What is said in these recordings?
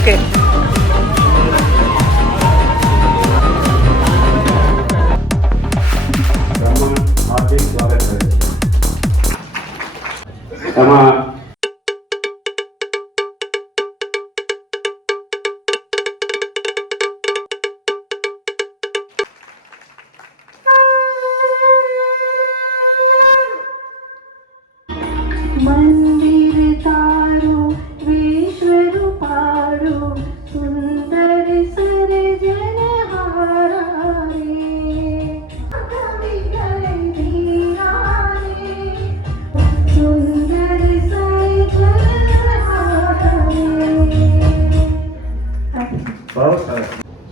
Okay. હાર્દિક સ્વાગત કરે છે. એમાં મંદિર તારું વિશ્વરૂપારું સુંદર સર્જનહારા રે કવિ ગય વીરા રે સુંદર સર્જનહારા રે.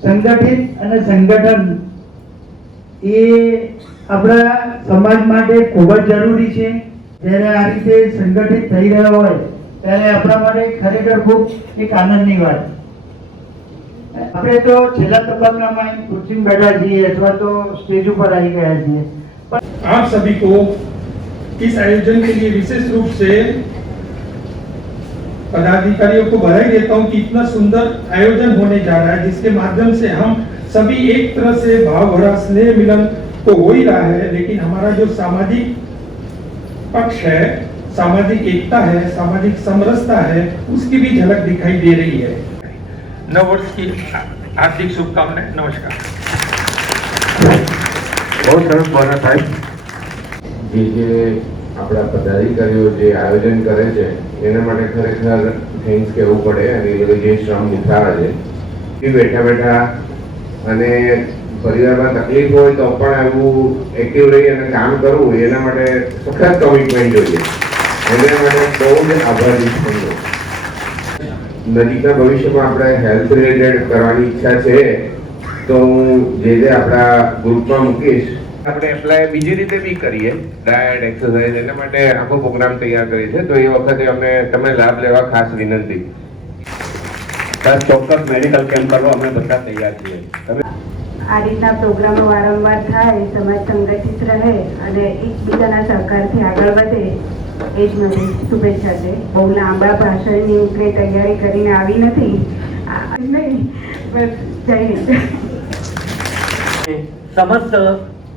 સંગઠિત અને સંગઠન એ આપણા સમાજ માટે ખૂબ જ જરૂરી છે. જ્યારે આ રીતે સંગઠિત થઈ રહ્યા હોય ત્યારે આપણા માટે ખરેખર ખૂબ એક આનંદની વાત. આપણે તો છેલ્લા તબક્કામાં ખુરશી બેઠા છીએ અથવા તો સ્ટેજ ઉપર આવી ગયા છીએ. आप सभी को इस आयोजन के लिए विशेष रूप से पदाधिकारियों को बधाई देता हूं कि इतना सुंदर आयोजन होने जा रहा है, जिसके माध्यम से हम सभी एक तरह से भाव भरा स्नेह मिलन तो हो ही रहा है, लेकिन हमारा जो सामाजिक पक्ष है, सामाजिक एकता है, सामाजिक समरसता है, उसकी भी झलक दिखाई दे रही है। नव वर्ष की हार्दिक शुभकामनाएं। नमस्कार। બહુ સરસ બોલા સાહેબ. જે આપણા પદાધિકારીઓ જે આયોજન કરે છે એના માટે ખરેખર થેન્ક્સ કહેવું પડે. અને એ બધું જે શ્રમ નિખારે છે એ બેઠા બેઠા અને પરિવારમાં તકલીફ હોય તો પણ એવું એક્ટિવ રહી અને કામ કરવું એના માટે સખત કમિટમેન્ટ જોઈએ. એના માટે બહુ જ આભારી છું. નજીકના ભવિષ્યમાં આપણે હેલ્થ રિલેટેડ કરવાની ઈચ્છા છે તો હું જે આપણા ગ્રુપમાં મૂકીશ. આપણે એપ્લાય બીજી રીતે બી કરીએ, ડાયટ એક્સરસાઇઝ, એના માટે આખો પ્રોગ્રામ તૈયાર કરી છે. તો એ વખતે અમે તમે લાભ લેવા ખાસ વિનંતી. ચોક્કસ મેડિકલ કેમ્પ કરવા અમે બધા તૈયાર છીએ. આ રીતના પ્રોગ્રામો વારંવાર થાય, સમાજ સંગઠિત રહે અને એકબીજાના સહકારથી આગળ વધે એ જ મારી શુભેચ્છા છે. બહુ લાંબા ભાષણની હું કંઈ તૈયારી કરીને આવી નથી નહીં, બસ જય હિન્દ. સમસ્ત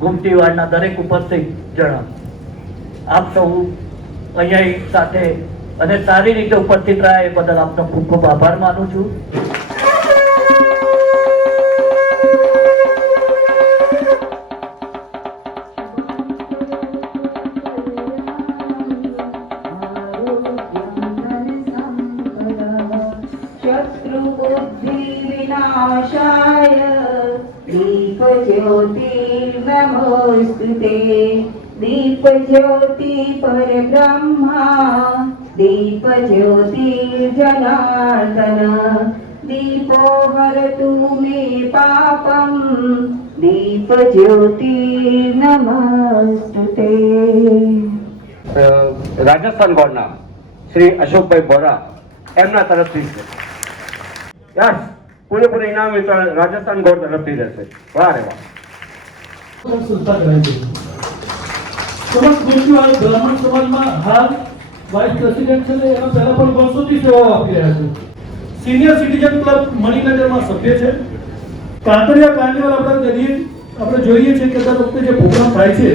ગુમતીવાડના દરેક ઉપસ્થિત જણા આપ સૌ અહીંયા સાથે અને સારી રીતે ઉપસ્થિત રહ્યા એ બદલ આપનો ખૂબ ખૂબ આભાર માનું છું. दीप ज्योति नमोस्तुते. दीप ज्योति पर ब्रह्मा, दीप ज्योति जनार्दन. दीपो हरतु मे पापम, दीप ज्योति नमोस्तुते. રાજસ્થાન બોર્ડના શ્રી અશોકભાઈ બોરા એમના તરફથી છે. યસ, પૂરેપૂરું ઇનામ વિતરણ રાજસ્થાન બોર્ડ તરફથી રહેશે. વાહ રે વાહ. સંસ્થા કરાય છે. સમસ્ત ગુમતીવાડ બ્રાહ્મણ સમાજમાં હાલ વાઇસ પ્રેસિડેન્ટ છે. એના પહેલા પણ વર્ષોથી સેવાઓ આપી રહ્યા છે. સિનિયર સિટીઝન ક્લબ મણિનગરમાં સભ્ય છે. કાંકરિયા કાર્નિવલ આપણે જોઈએ છીએ કે દર વખતે જે પ્રોગ્રામ થાય છે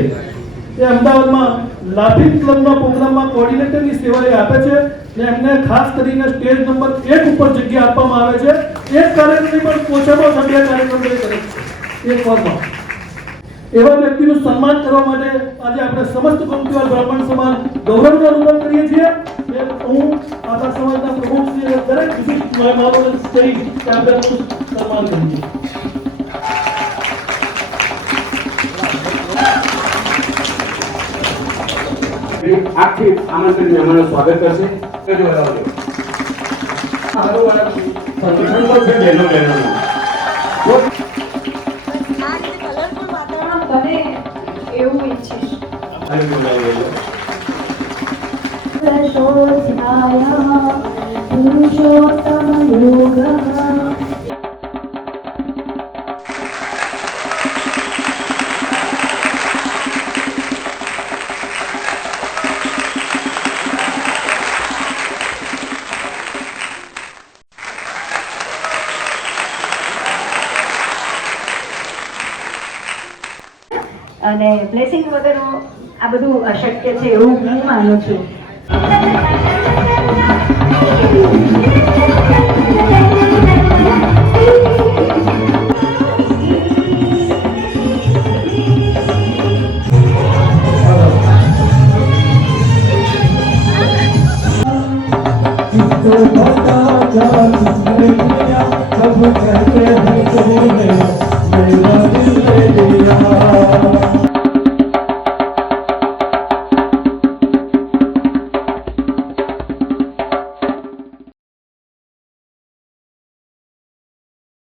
એ અમદાવાદમાં લાફિંગ ક્લબના પ્રોગ્રામમાં કોર્ડિનેટરની સેવા આપે છે ને એમને ખાસ કરીને સ્ટેજ નંબર 1 ઉપર જગ્યા આપવામાં આવે છે. એક કાર્યક્રમની પણ ઓછામાં ઓછા 2 કાર્યક્રમ કરે છે એક વારમાં. એવા વ્યક્તિનું સન્માન કરવા માટે આજે આપણે સમસ્ત ગુમતીવાડ બ્રાહ્મણ સમાજ ગૌરવનો અનુભવ કરીએ છીએ. હું આપણા સમાજના પ્રમુખ શ્રી દરેક વિશિષ્ટ મહેમાનોને કહી કે આપણે સન્માન કરીએ. આખી આમંત્રિત મહેમાનો સ્વાગત કરશે. સારું તાળી બોલાવી લઈએ. પુરુષોત્તમ યોગ અને બ્લેસિંગ વગર આ બધું અશક્ય છે એવું હું માનું છું. तो बता जा तुमने किया सब